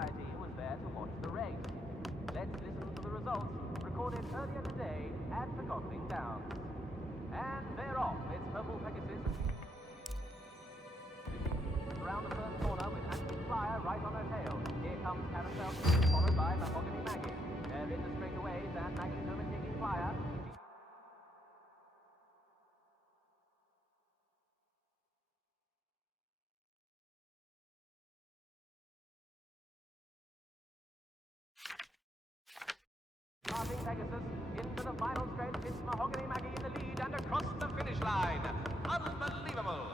society was there to watch the race. Let's listen to the results recorded earlier today at the Gotling Downs. And they're off. It's Purple Pegasus around the first corner with Antique Flyer right on her tail. Here comes Carousel, followed by Mahogany Maggie. They're in the straightaways and Maggie's overtaking Flyer. Starting Pegasus into the final stretch. It's Mahogany Maggie in the lead and across the finish line. Unbelievable!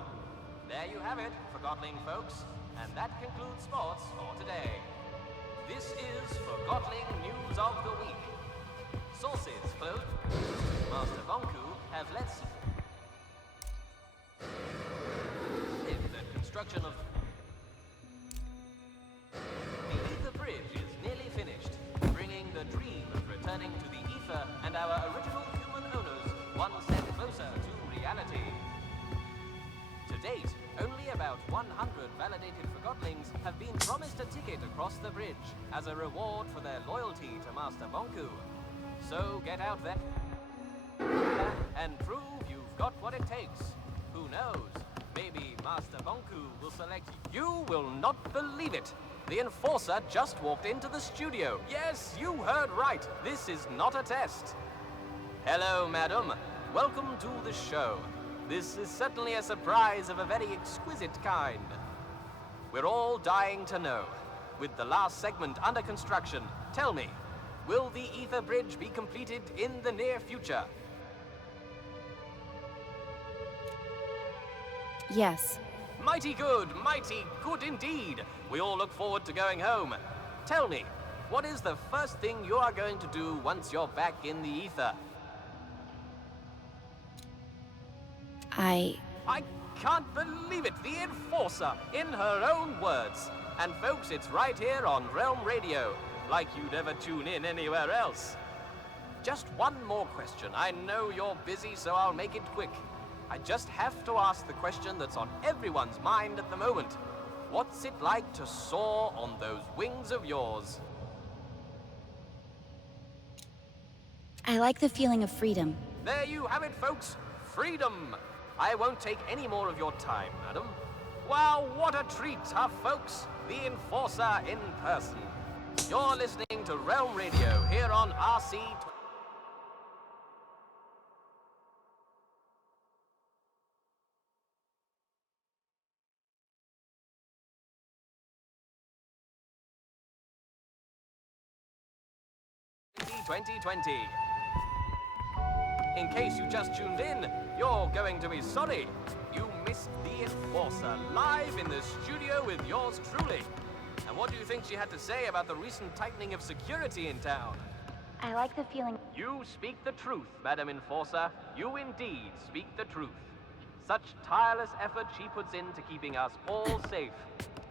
There you have it, for Gotling folks, and that concludes sports for today. This is for Gotling News of the Week. Sources close. Master Bonku have let the construction of the Ether Bridge is nearly finished, bringing the dream of returning to the ether and our original human owners one step closer to reality. To date, only about 100 validated Forgotlings have been promised a ticket across the bridge as a reward for their loyalty to Master Bonku. So get out there and prove you've got what it takes. Who knows? Maybe Master Bonku will select you. You will not believe it. The Enforcer just walked into the studio. Yes, you heard right. This is not a test. Hello, madam. Welcome to the show. This is certainly a surprise of a very exquisite kind. We're all dying to know. With the last segment under construction, tell me, will the Ether Bridge be completed in the near future? Yes. Mighty good indeed. We all look forward to going home. Tell me, what is the first thing you are going to do once you're back in the ether? I can't believe it! The Enforcer, in her own words. And folks, it's right here on Realm Radio, like you'd ever tune in anywhere else. Just one more question. I know you're busy, so I'll make it quick. I just have to ask the question that's on everyone's mind at the moment. What's it like to soar on those wings of yours? I like the feeling of freedom. There you have it, folks. Freedom. I won't take any more of your time, madam. Wow, what a treat, huh, folks? The Enforcer in person. You're listening to Realm Radio here on RC. In case you just tuned in, you're going to be sorry. You missed the Enforcer live in the studio with yours truly. And what do you think she had to say about the recent tightening of security in town? I like the feeling. You speak the truth, Madam Enforcer. You indeed speak the truth. Such tireless effort she puts into keeping us all safe.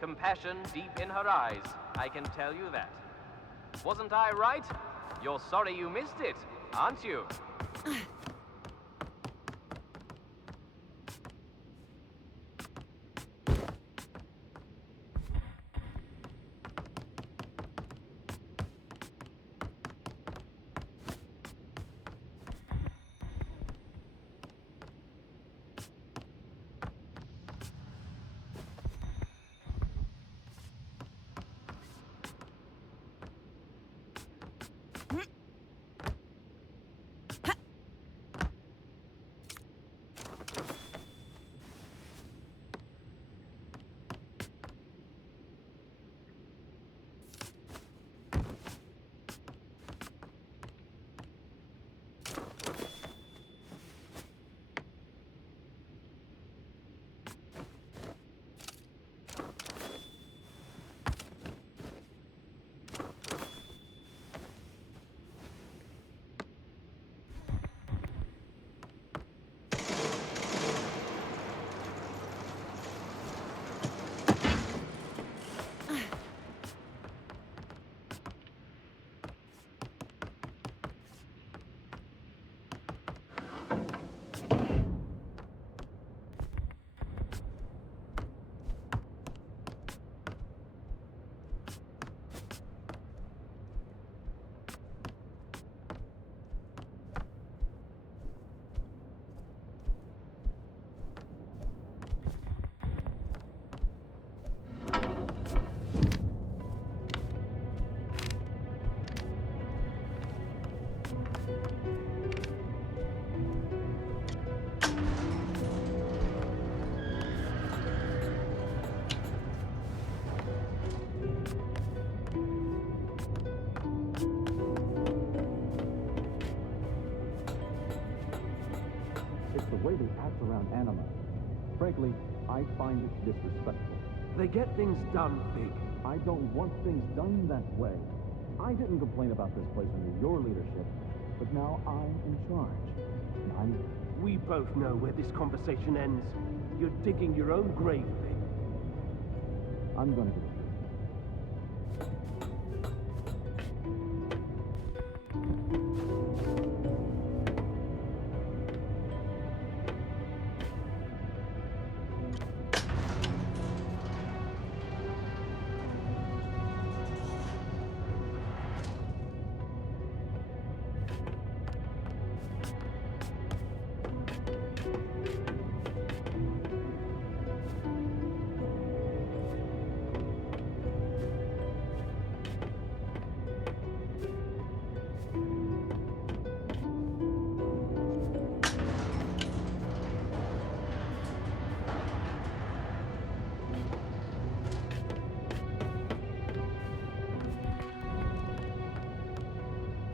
Compassion deep in her eyes, I can tell you that. Wasn't I right? You're sorry you missed it, aren't you? way they act around Anima. Frankly, I find it disrespectful. They get things done, Fig. I don't want things done that way. I didn't complain about this place under your leadership, but now I'm in charge. And We both know where this conversation ends. You're digging your own grave, Fig. I'm gonna get through.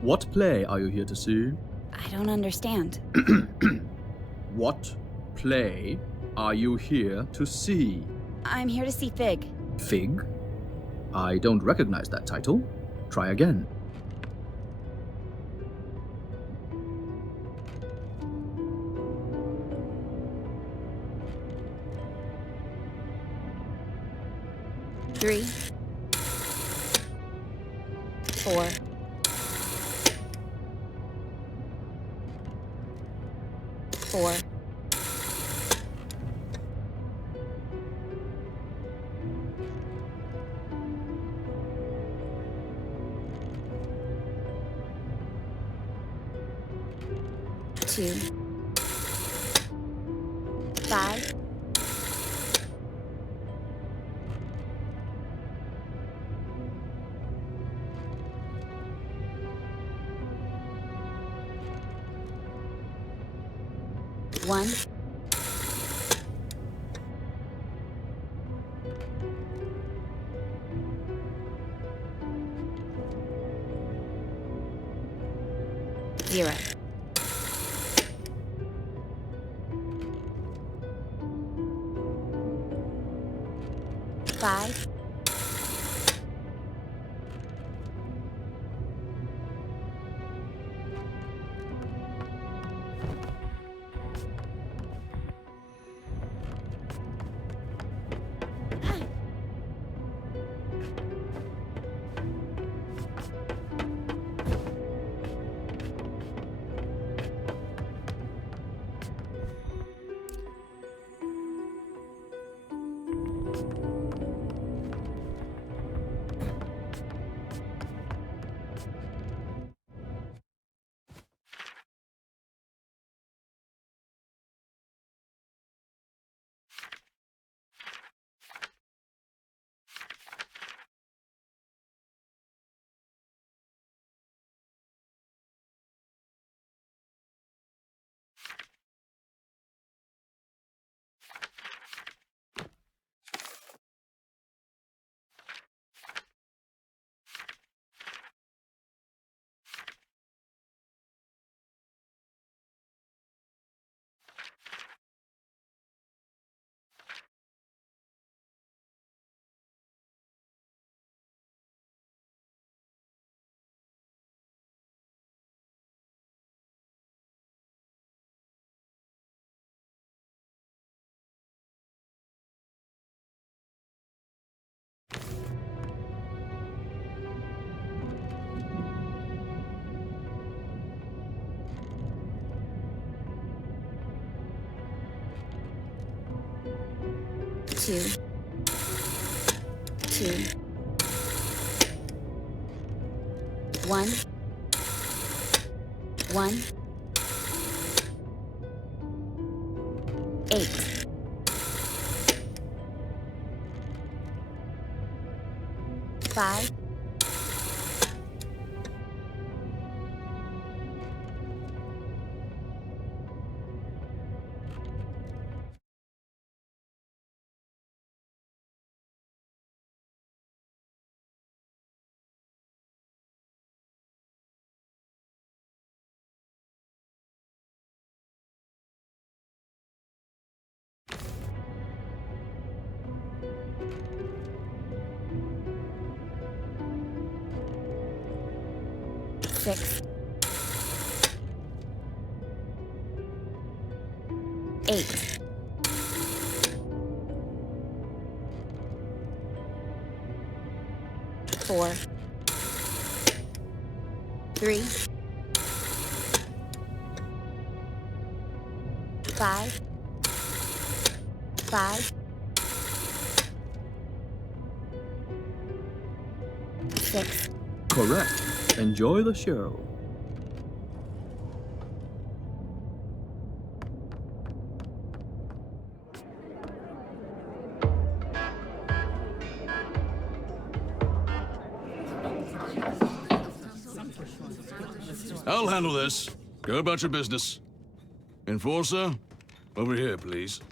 What play are you here to see? I don't understand. What play are you here to see? I'm here to see Fig. Fig? I don't recognize that title. Try again. Three. Four. Four. Two. Five. One. Zero. Five. Two. Two. One. One. Eight. Five. 6, 8, 4, 3, 5, 5, 6. Correct. Enjoy the show. I'll handle this. Go about your business. Enforcer, over here, please.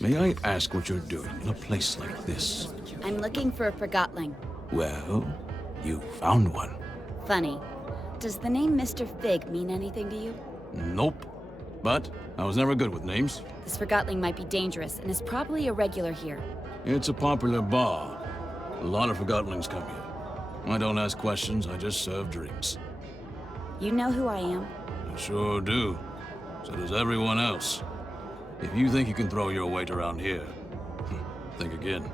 May I ask what you're doing in a place like this? I'm looking for a Forgotling. Well, you found one. Funny. Does the name Mr. Fig mean anything to you? Nope. But I was never good with names. This Forgotling might be dangerous and is probably a regular here. It's a popular bar. A lot of Forgotlings come here. I don't ask questions, I just serve drinks. You know who I am? I sure do. So does everyone else. If you think you can throw your weight around here, think again.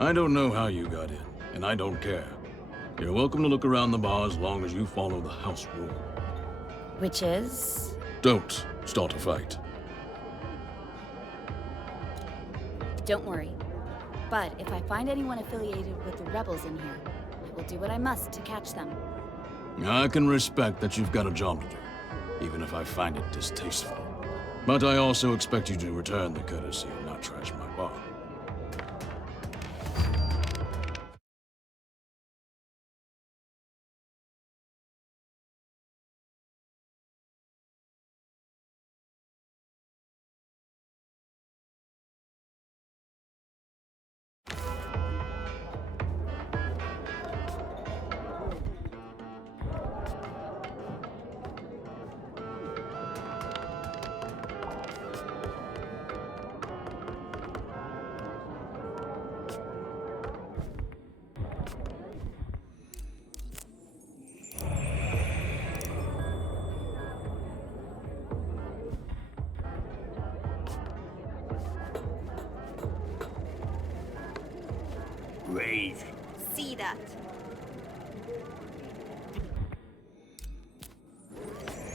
I don't know how you got in, and I don't care. You're welcome to look around the bar as long as you follow the house rule. Which is? Don't start a fight. Don't worry. But if I find anyone affiliated with the rebels in here, I will do what I must to catch them. I can respect that you've got a job to do, even if I find it distasteful. But I also expect you to return the courtesy and not trash my bar. Brave. See that.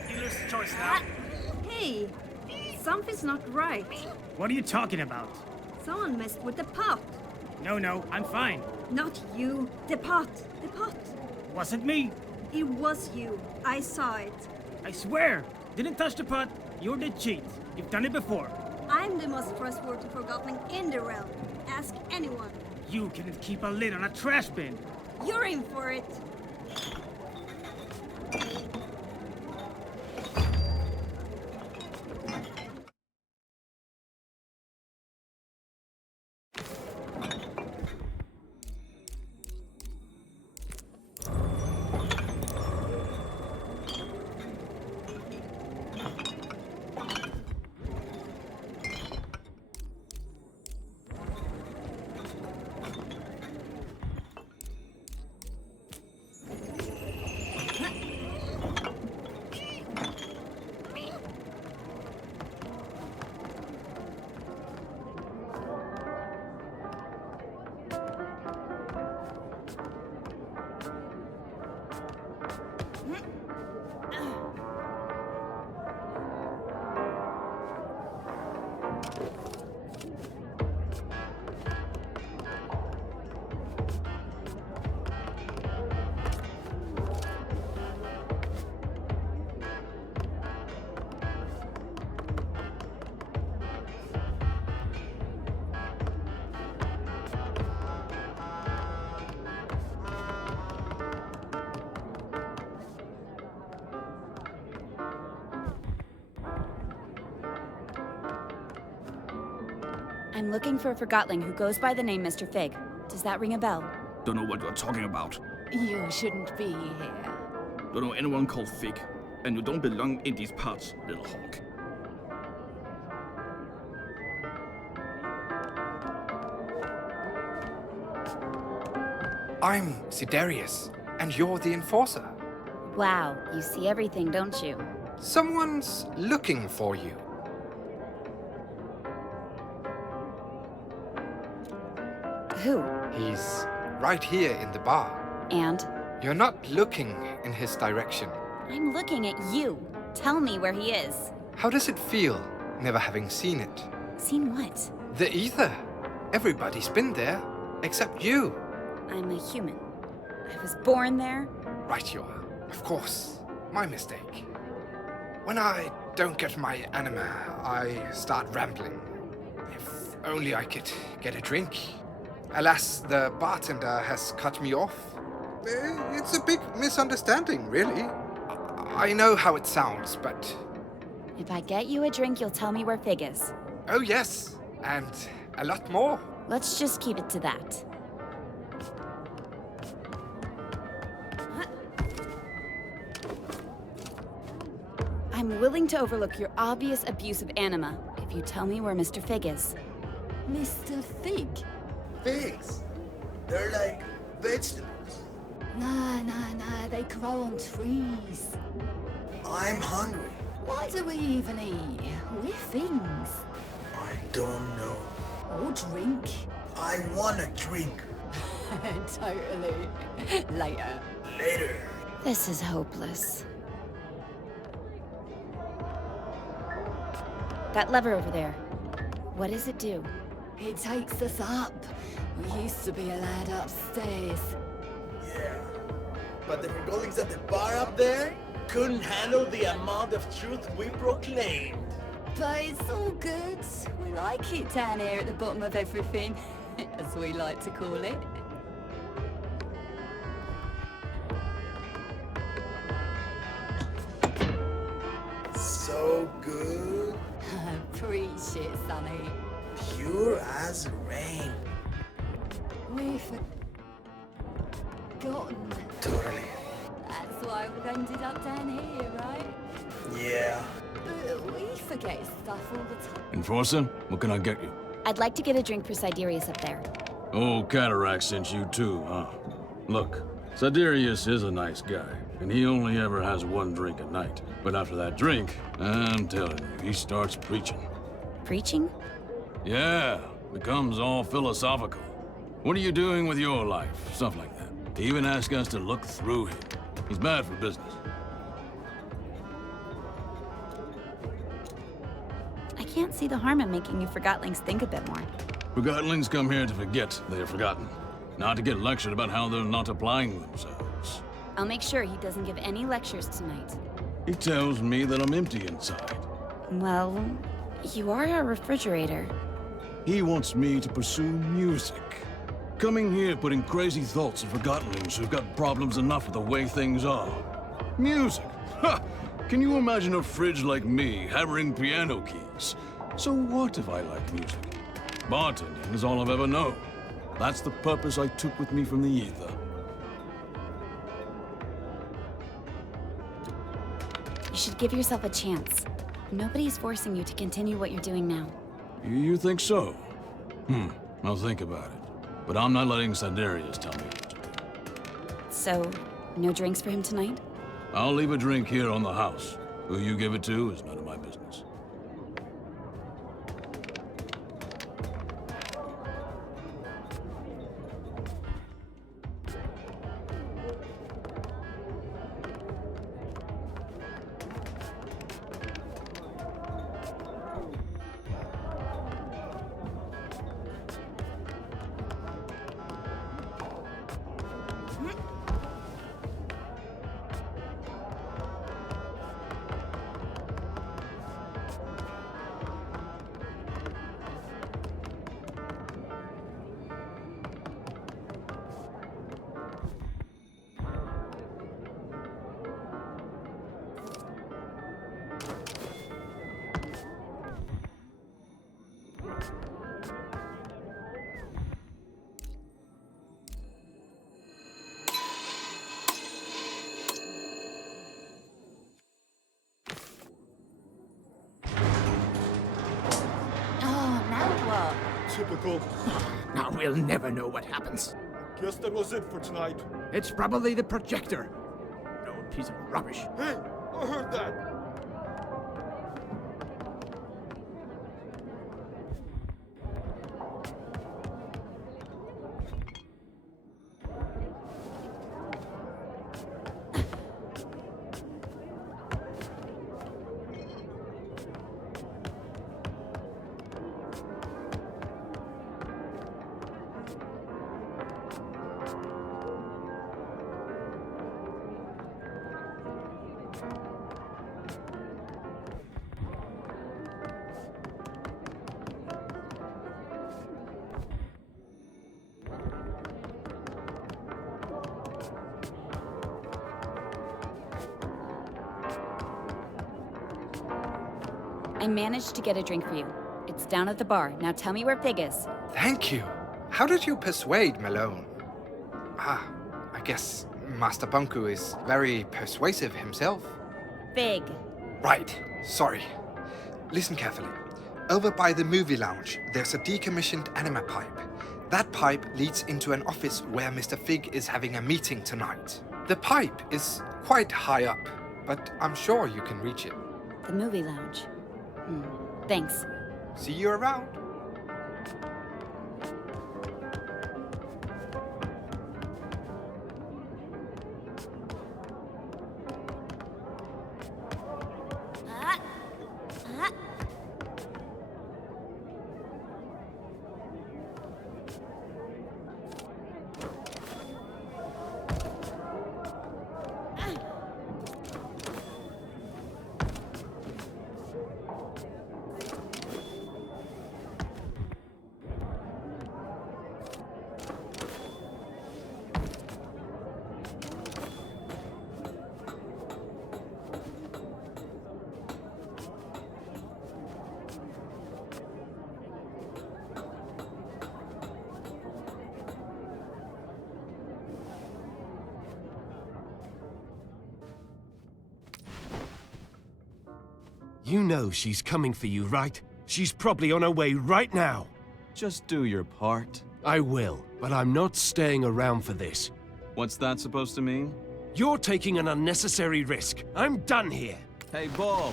Dealer's choice now. Hey, something's not right. What are you talking about? Someone messed with the pot. No, I'm fine. Not you. The pot. The pot. Wasn't me. It was you. I saw it. I swear. Didn't touch the pot. You did cheat. You've done it before. I'm the most trustworthy Forgotling in the realm. Ask anyone. You couldn't keep a lid on a trash bin. You're in for it. I'm looking for a Forgotling who goes by the name Mr. Fig. Does that ring a bell? Don't know what you're talking about. You shouldn't be here. Don't know anyone called Fig. And you don't belong in these parts, little hawk. I'm Sidarius. And you're the enforcer. Wow, you see everything, don't you? Someone's looking for you. Who? He's right here in the bar. And? You're not looking in his direction. I'm looking at you. Tell me where he is. How does it feel, never having seen it? Seen what? The ether. Everybody's been there, except you. I'm a human. I was born there. Right you are. Of course. My mistake. When I don't get my anima, I start rambling. If only I could get a drink. Alas, the bartender has cut me off. It's a big misunderstanding, really. I know how it sounds, but... If I get you a drink, you'll tell me where Fig is. Oh yes, and a lot more. Let's just keep it to that. I'm willing to overlook your obvious abuse of anima if you tell me where Mr. Fig is. Mr. Fig? Figs? They're like vegetables. Nah, they grow on trees. I'm hungry. Why do we even eat? We're things. I don't know. Or drink. I want a drink. Totally. Later. Later. This is hopeless. That lever over there. What does it do? It takes us up. We used to be allowed upstairs. Yeah. But the recordings at the bar up there couldn't handle the amount of truth we proclaimed. But it's all good. We like it down here at the bottom of everything, as we like to call it. So good. Preach it, Sonny. Pure as rain. We've forgotten. Totally. That's why we've ended up down here, right? Yeah. But we forget stuff all the time. Enforcer, what can I get you? I'd like to get a drink for Siderius up there. Old Cataract sent you too, huh? Look, Siderius is a nice guy, and he only ever has one drink a night. But after that drink, I'm telling you, he starts preaching. Preaching? Yeah, becomes all philosophical. What are you doing with your life? Stuff like that. He even asked us to look through him. He's bad for business. I can't see the harm in making you Forgotlings think a bit more. Forgotlings come here to forget they are forgotten, not to get lectured about how they're not applying themselves. I'll make sure he doesn't give any lectures tonight. He tells me that I'm empty inside. Well, you are a refrigerator. He wants me to pursue music. Coming here putting crazy thoughts of Forgotlings who've got problems enough with the way things are. Music! Ha! Can you imagine a fridge like me hammering piano keys? So what if I like music? Bartending is all I've ever known. That's the purpose I took with me from the ether. You should give yourself a chance. Nobody's forcing you to continue what you're doing now. You think so? I'll think about it. But I'm not letting Siderius tell me what to do. So, no drinks for him tonight? I'll leave a drink here on the house. Who you give it to is none of my business. Oh, now what? Typical. Now we'll never know what happens. Guess that was it for tonight. It's probably the projector. No piece of rubbish. Hey, I heard that. I managed to get a drink for you. It's down at the bar. Now tell me where Fig is. Thank you. How did you persuade Malone? Ah, I guess Master Bunku is very persuasive himself. Fig. Right, sorry. Listen carefully. Over by the movie lounge, there's a decommissioned anima pipe. That pipe leads into an office where Mr. Fig is having a meeting tonight. The pipe is quite high up, but I'm sure you can reach it. The movie lounge. Thanks. See you around. You know she's coming for you, right? She's probably on her way right now. Just do your part. I will, but I'm not staying around for this. What's that supposed to mean? You're taking an unnecessary risk. I'm done here. Hey, Ball.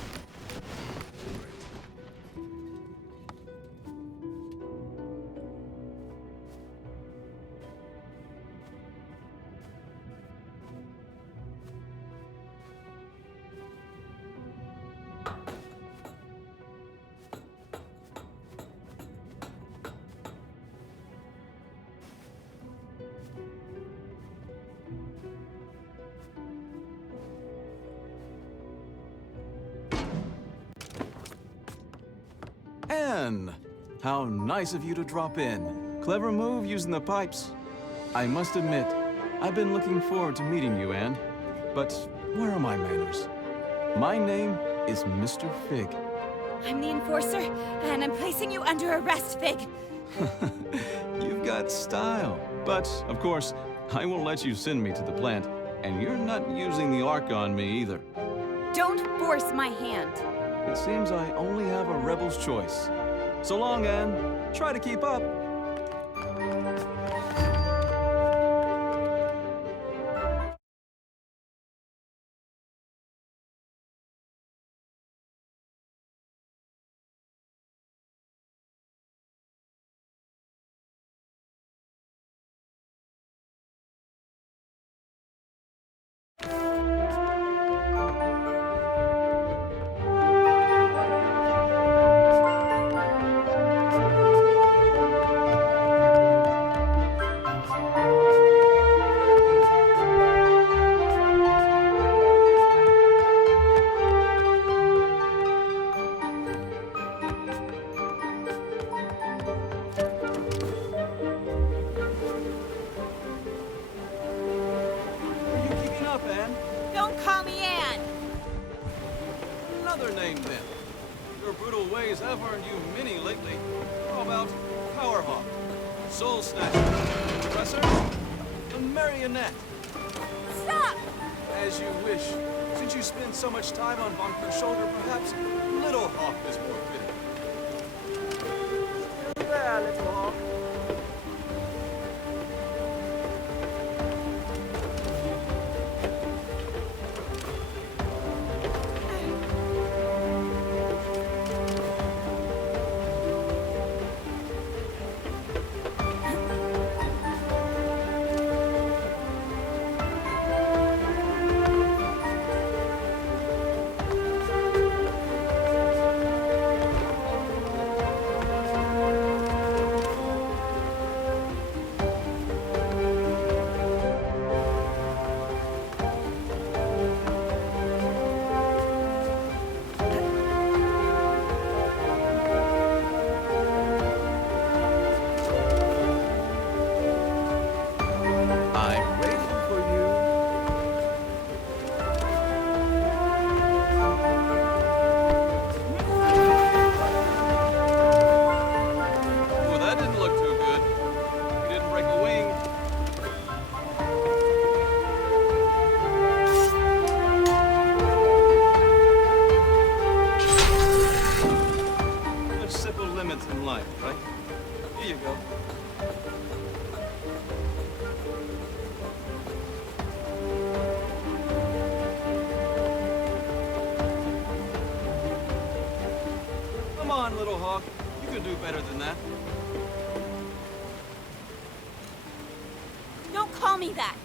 Anne! How nice of you to drop in. Clever move using the pipes. I must admit, I've been looking forward to meeting you, Anne. But where are my manners? My name is Mr. Fig. I'm the enforcer, and I'm placing you under arrest, Fig. You've got style. But, of course, I won't let you send me to the plant, and you're not using the Ark on me either. Don't force my hand. It seems I only have a rebel's choice. So long, Anne. Try to keep up. Don't call me Anne! Another name, then. Your brutal ways have earned you many lately. How about Powerhawk, Soul Snatcher, Oppressor, and Marionette? Stop! As you wish. Since you spend so much time on Bunker's shoulder, perhaps Little Hawk is more fitting. There, Little Hawk. Hawk. You could do better than that. Don't call me that!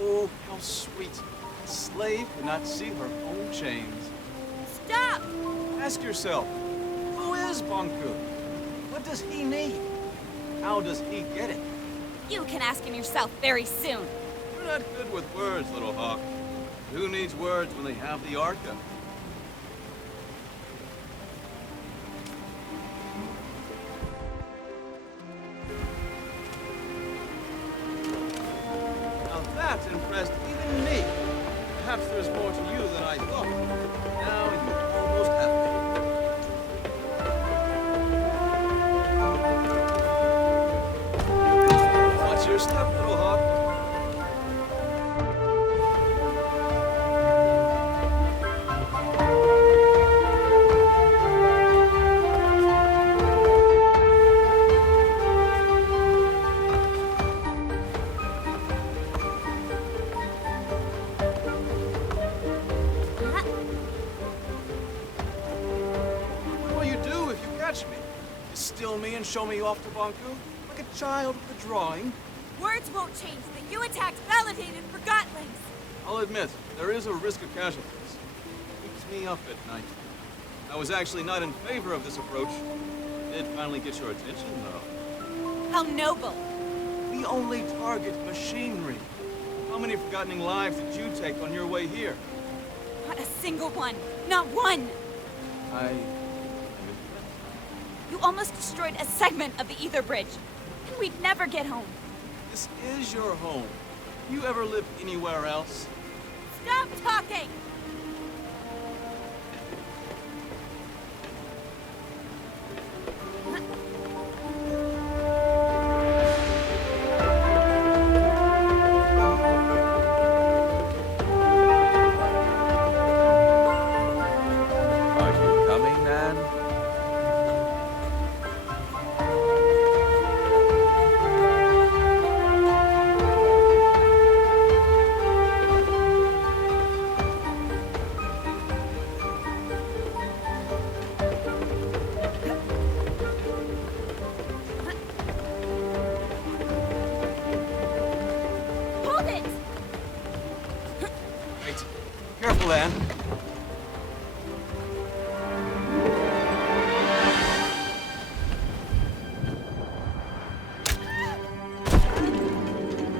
Oh, how sweet. A slave cannot see her own chains. Stop! Ask yourself, who is Bonku? What does he need? How does he get it? You can ask him yourself very soon. You're not good with words, little Hawk. Who needs words when they have the Arca? Now that impressed even me. Perhaps there's more to you than I thought. Now you almost have me. Watch your step, little Hawk. What will you do if you catch me? You steal me and show me off to Bonku? Like a child with a drawing? Words won't change that you attacked validated Forgotlings. I'll admit, there is a risk of casualties. Keeps me up at night. I was actually not in favor of this approach. Did finally get your attention, though. How noble. We only target machinery. How many Forgotten lives did you take on your way here? Not a single one. Not one! You almost destroyed a segment of the Ether Bridge. And we'd never get home. This is your home. You ever lived anywhere else? Stop talking! Are you coming, Nan? Hold it! Wait. Careful, Anne.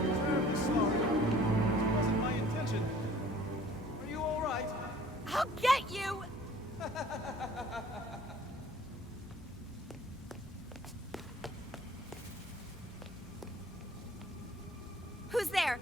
Terribly sorry. This wasn't my intention. Are you all right? I'll get you! Who's there?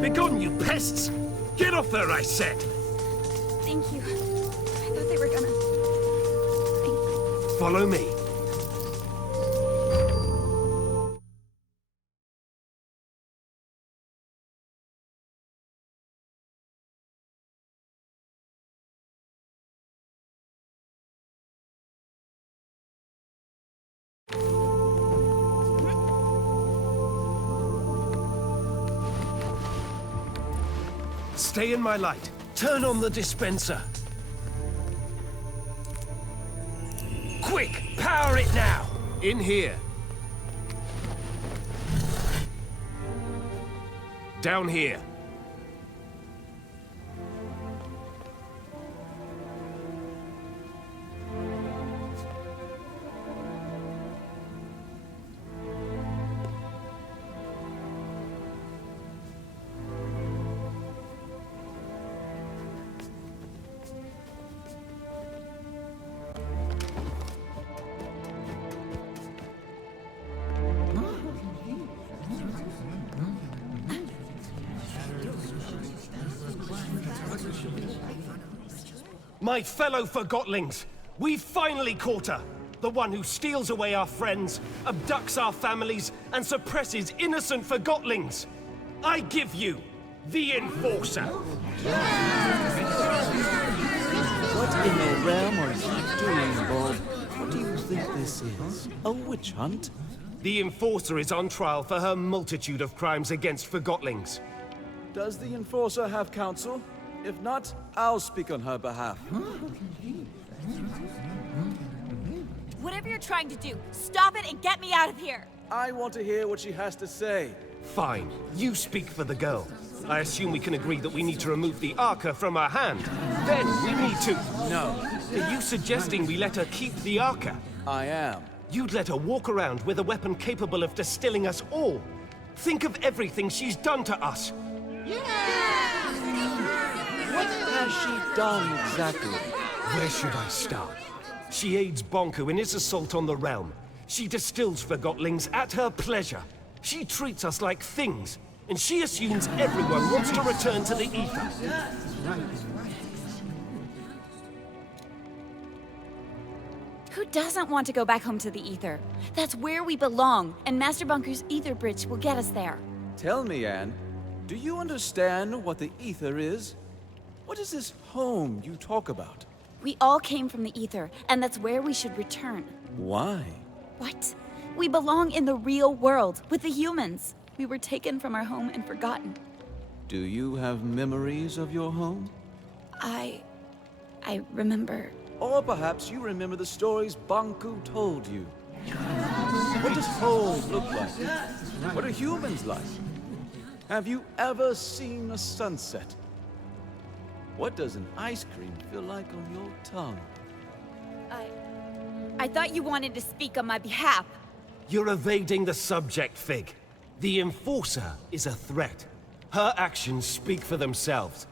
Begone, you pests! Get off her, I said! Thank you. I thought they were gonna... Follow me. Stay in my light. Turn on the dispenser. Quick! Power it now! In here. Down here. My fellow Forgotlings, we've finally caught her! The one who steals away our friends, abducts our families, and suppresses innocent Forgotlings! I give you the Enforcer! What in the realm are you doing, Bob? What do you think this is? A witch hunt? The Enforcer is on trial for her multitude of crimes against Forgotlings. Does the Enforcer have counsel? If not, I'll speak on her behalf. Whatever you're trying to do, stop it and get me out of here! I want to hear what she has to say. Fine. You speak for the girl. I assume we can agree that we need to remove the Arca from her hand. Then we need to... No. Are you suggesting we let her keep the Arca? I am. You'd let her walk around with a weapon capable of distilling us all. Think of everything she's done to us. What has she done exactly? Where should I start? She aids Bonku in his assault on the realm. She distills Forgotlings at her pleasure. She treats us like things, and she assumes everyone wants to return to the Ether. Who doesn't want to go back home to the Ether? That's where we belong, and Master Bunker's Ether Bridge will get us there. Tell me, Anne, do you understand what the Ether is? What is this home you talk about? We all came from the Ether, and that's where we should return. Why? What? We belong in the real world, with the humans. We were taken from our home and forgotten. Do you have memories of your home? I remember... Or perhaps you remember the stories Bonku told you. What does home look like? What are humans like? Have you ever seen a sunset? What does an ice cream feel like on your tongue? I thought you wanted to speak on my behalf. You're evading the subject, Fig. The Enforcer is a threat. Her actions speak for themselves.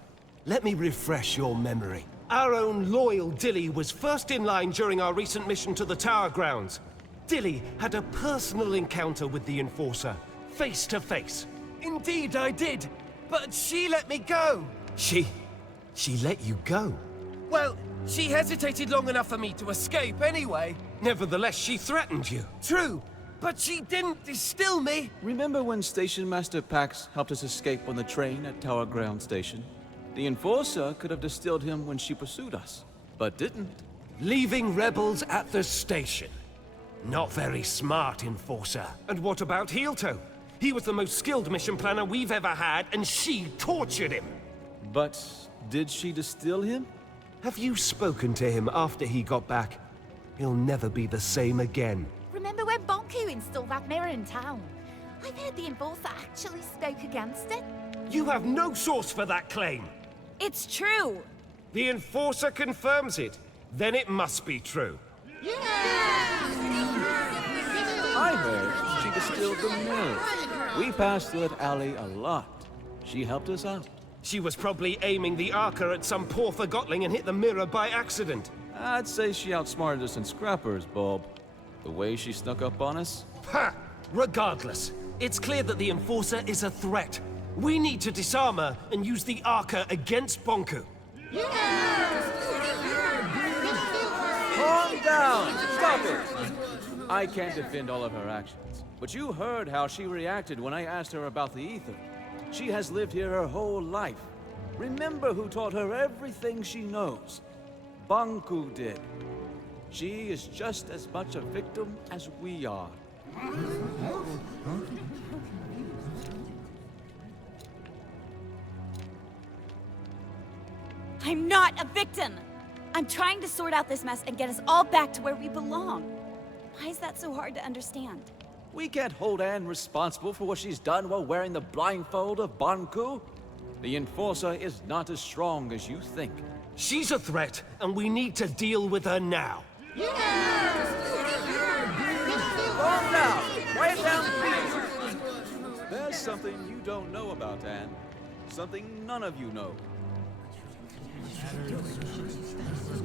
Let me refresh your memory. Our own loyal Dilly was first in line during our recent mission to the Tower Grounds. Dilly had a personal encounter with the Enforcer, face to face. Indeed I did, but she let me go. She let you go? Well, she hesitated long enough for me to escape anyway. Nevertheless, she threatened you. True, but she didn't distill me. Remember when Station Master Pax helped us escape on the train at Tower Ground Station? The Enforcer could have distilled him when she pursued us, but didn't. Leaving rebels at the station. Not very smart, Enforcer. And what about Heeltoe? He was the most skilled mission planner we've ever had, and she tortured him. But did she distill him? Have you spoken to him after he got back? He'll never be the same again. Remember when Bonku installed that mirror in town? I've heard the Enforcer actually spoke against it. You have no source for that claim. It's true. The Enforcer confirms it. Then it must be true. I heard she distilled the mirror. We passed through that alley a lot. She helped us out. She was probably aiming the Arca at some poor Forgotling and hit the mirror by accident. I'd say she outsmarted us in scrappers, Bob. The way she snuck up on us. Ha! Regardless, it's clear that the Enforcer is a threat. We need to disarm her and use the Arca against Bonku. Calm down! Stop it! I can't defend all of her actions, but you heard how she reacted when I asked her about the ether. She has lived here her whole life. Remember who taught her everything she knows. Bonku did. She is just as much a victim as we are. I'm not a victim! I'm trying to sort out this mess and get us all back to where we belong. Why is that so hard to understand? We can't hold Anne responsible for what she's done while wearing the blindfold of Bonku. The Enforcer is not as strong as you think. She's a threat, and we need to deal with her now. Calm down! Quiet down, please! There's something you don't know about Anne. Something none of you know.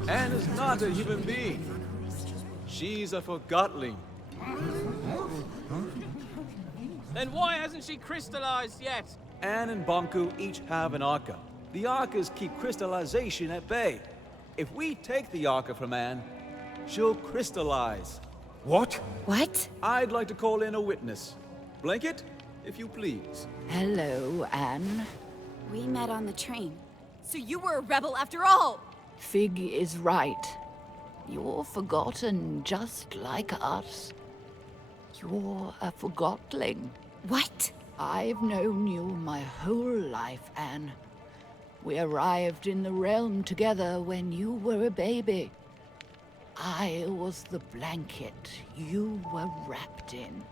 Anne is not a human being. She's a forgotling. Then why hasn't she crystallized yet? Anne and Bonku each have an Arca. The Arcas keep crystallization at bay. If we take the Arca from Anne, she'll crystallize. What? What? I'd like to call in a witness. Blanket, if you please. Hello, Anne. We met on the train. So you were a rebel after all! Fig is right. You're forgotten just like us. You're a forgotling. What? I've known you my whole life, Anne. We arrived in the realm together when you were a baby. I was the blanket you were wrapped in.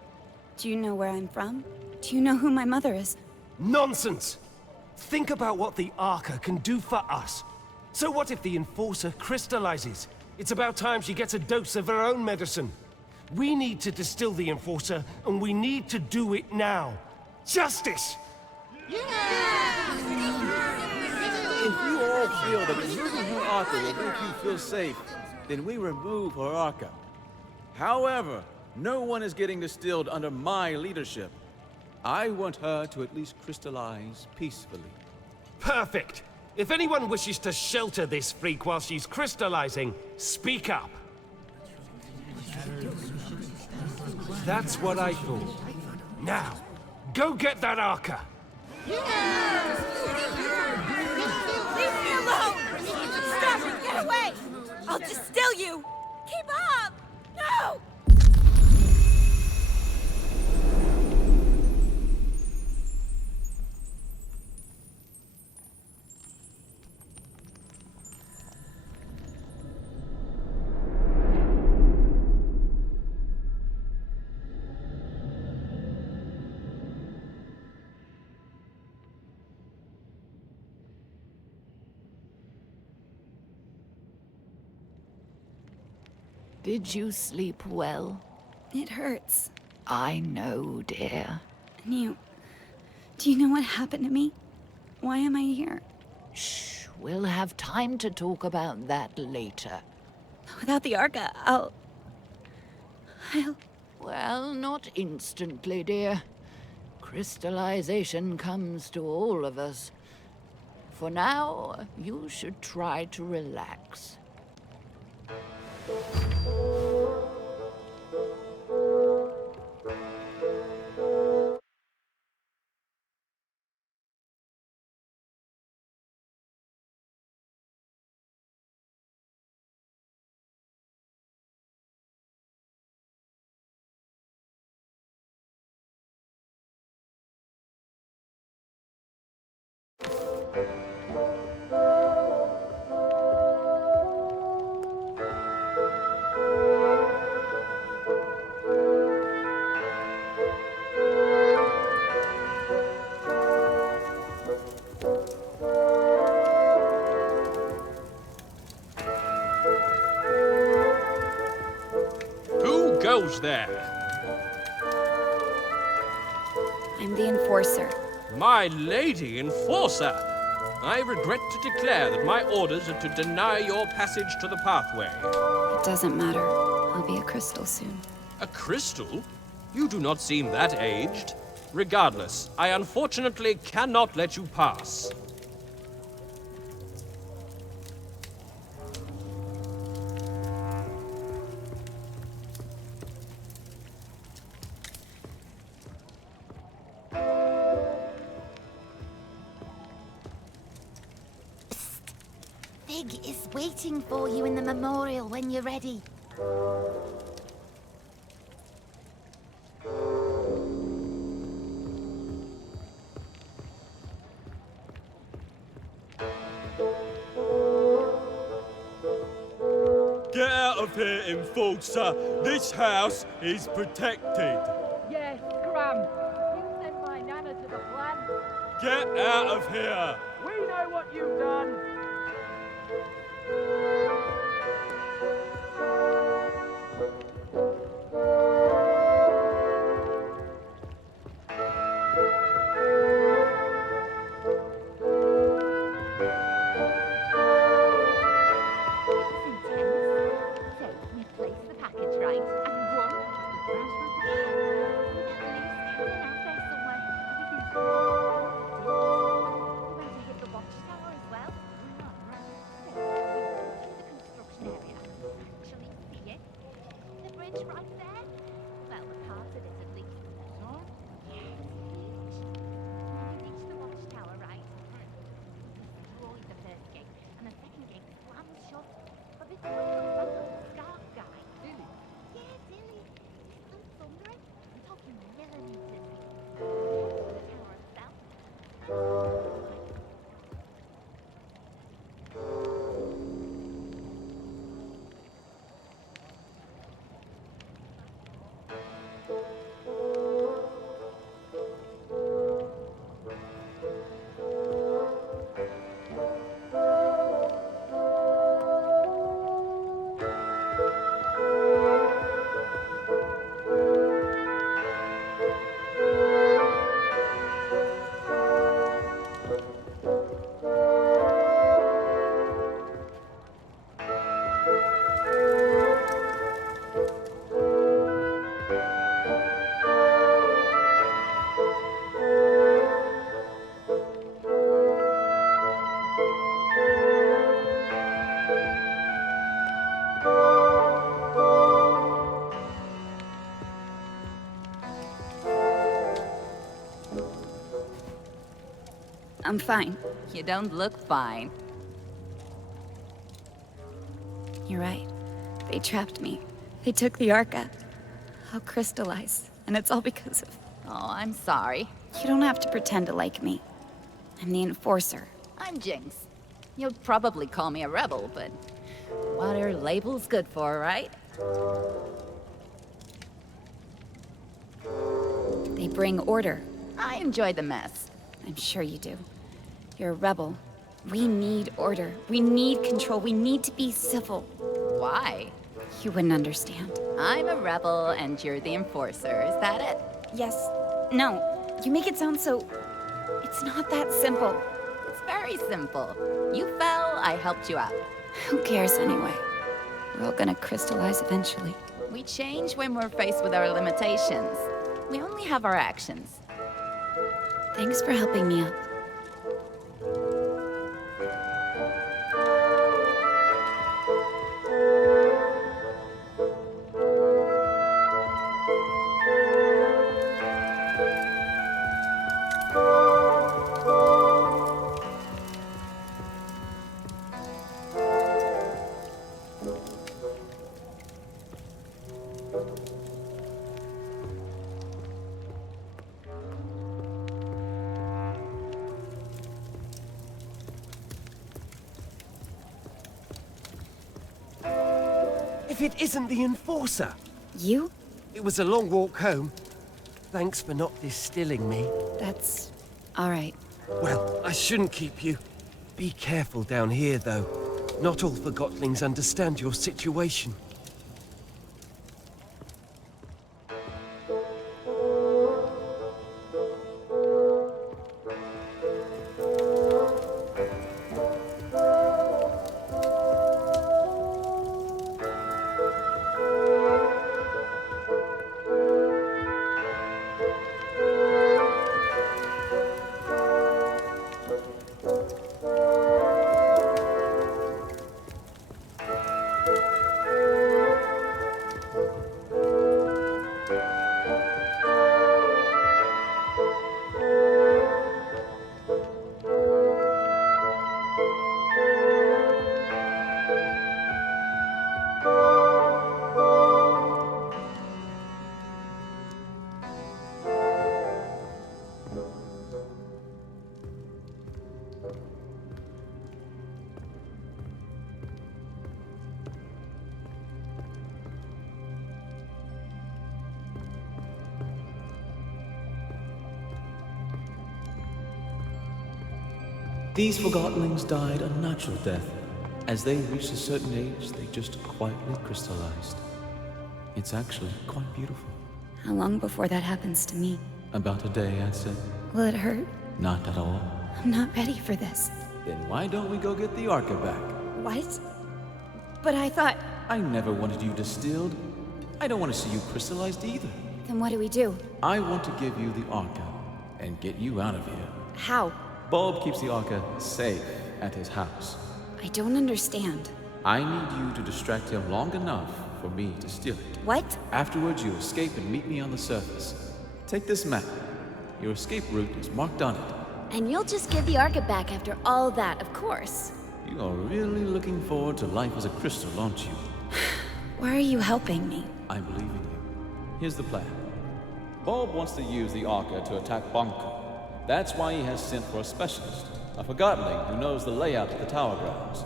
Do you know where I'm from? Do you know who my mother is? Nonsense! Think about what the Arca can do for us. So what if the Enforcer crystallizes? It's about time she gets a dose of her own medicine. We need to distill the Enforcer, and we need to do it now. Justice! If you all feel that removing her Arca will make you feel safe, then we remove her Arca. However, no one is getting distilled under my leadership. I want her to at least crystallize peacefully. Perfect! If anyone wishes to shelter this freak while she's crystallizing, speak up. That's what I thought. Now, go get that Arca! Leave me alone! Stop it! Get away! I'll distill you! Keep up! No! Did you sleep well? It hurts. I know, dear. And do you know what happened to me? Why am I here? Shh, we'll have time to talk about that later. Without the Arca, I'll... Well, not instantly, dear. Crystallization comes to all of us. For now, you should try to relax. Goes there. I'm the Enforcer. My lady Enforcer! I regret to declare that my orders are to deny your passage to the pathway. It doesn't matter. I'll be a crystal soon. A crystal? You do not seem that aged. Regardless, I unfortunately cannot let you pass. Fig is waiting for you in the memorial when you're ready. Get out of here, Enforcer! This house is protected! Yes, Scram. You sent my nana to the plan. Get out of here! We know what you've done. I'm fine. You don't look fine. You're right. They trapped me. They took the Arca. I'll crystallize. And it's all because of... Oh, I'm sorry. You don't have to pretend to like me. I'm the Enforcer. I'm Jinx. You'll probably call me a rebel, but what are labels good for, right? They bring order. I enjoy the mess. I'm sure you do. You're a rebel. We need order. We need control. We need to be civil. Why? You wouldn't understand. I'm a rebel and you're the Enforcer, is that it? Yes. No. You make it sound so... It's not that simple. It's very simple. You fell, I helped you out. Who cares anyway? We're all gonna crystallize eventually. We change when we're faced with our limitations. We only have our actions. Thanks for helping me up. If it isn't the Enforcer! You? It was a long walk home. Thanks for not distilling me. That's... all right. Well, I shouldn't keep you. Be careful down here, though. Not all Forgotlings understand your situation. These Forgottenlings died a natural death. As they reached a certain age, they just quietly crystallized. It's actually quite beautiful. How long before that happens to me? About a day, I'd say. Will it hurt? Not at all. I'm not ready for this. Then why don't we go get the Arca back? What? But I thought... I never wanted you distilled. I don't want to see you crystallized either. Then what do we do? I want to give you the Arca and get you out of here. How? Bulb keeps the Arca safe at his house. I don't understand. I need you to distract him long enough for me to steal it. What? Afterwards, you escape and meet me on the surface. Take this map. Your escape route is marked on it. And you'll just give the Arca back after all that, of course. You are really looking forward to life as a crystal, aren't you? Why are you helping me? I believe in you. Here's the plan. Bulb wants to use the Arca to attack Banku. That's why he has sent for a specialist, a Forgottenling who knows the layout of the tower grounds.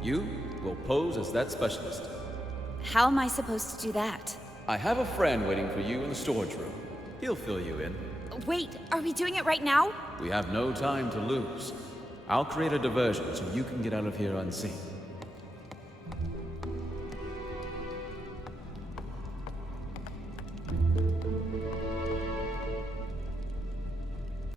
You will pose as that specialist. How am I supposed to do that? I have a friend waiting for you in the storage room. He'll fill you in. Wait, are we doing it right now? We have no time to lose. I'll create a diversion so you can get out of here unseen.